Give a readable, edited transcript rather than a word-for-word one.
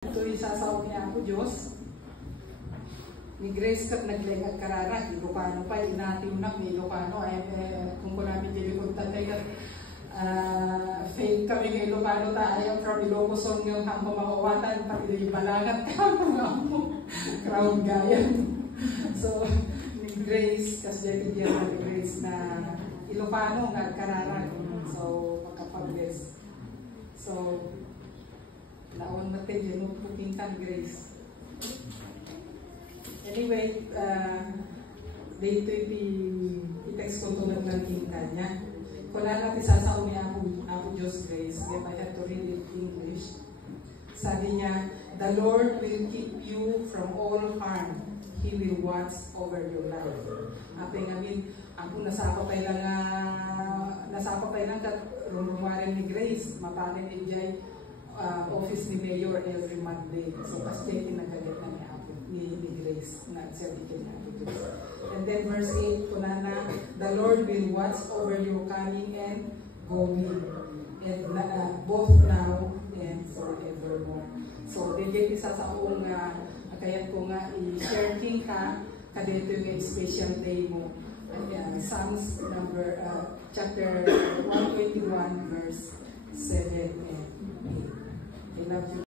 Ito isasaw niya ako, Diyos. Ni Grace kat naglengag karara, Ilocano pa, inatim na, may Ilocano, kung ko namin dilikod tatay kat fake kami ng Ilocano tayo from Ilocos yung hanggang makawatan, pati yung balagat ka, mga mo, crowd gayan. So, ni Grace, kasi dito yan ni Grace na Ilocano nga karara, so makapag-bless. So, laon natin yun, puking kan Grace. Anyway, dito i-text ko tulad ng kinta niya. Kung natin sasaw niya ako Diyos Grace, if I have to read it in English. Sabi niya, the Lord will keep you from all harm. He will watch over your life. Ating amin, ako nasapapay lang kat rumumarin ni Grace, mapanin ni Jay, office ni Mayor every Monday. So, kasi kinagalit na niya ako, ni Grace, nag-sabi niya ako Diyos. And then verse 8, kunana, the Lord will watch over your coming and going, and both now and forevermore. So, digit isa sa akong kaya ko nga i-share king ka, kadito yung special day mo. Psalms chapter 121 verse 7 and 8. I love you.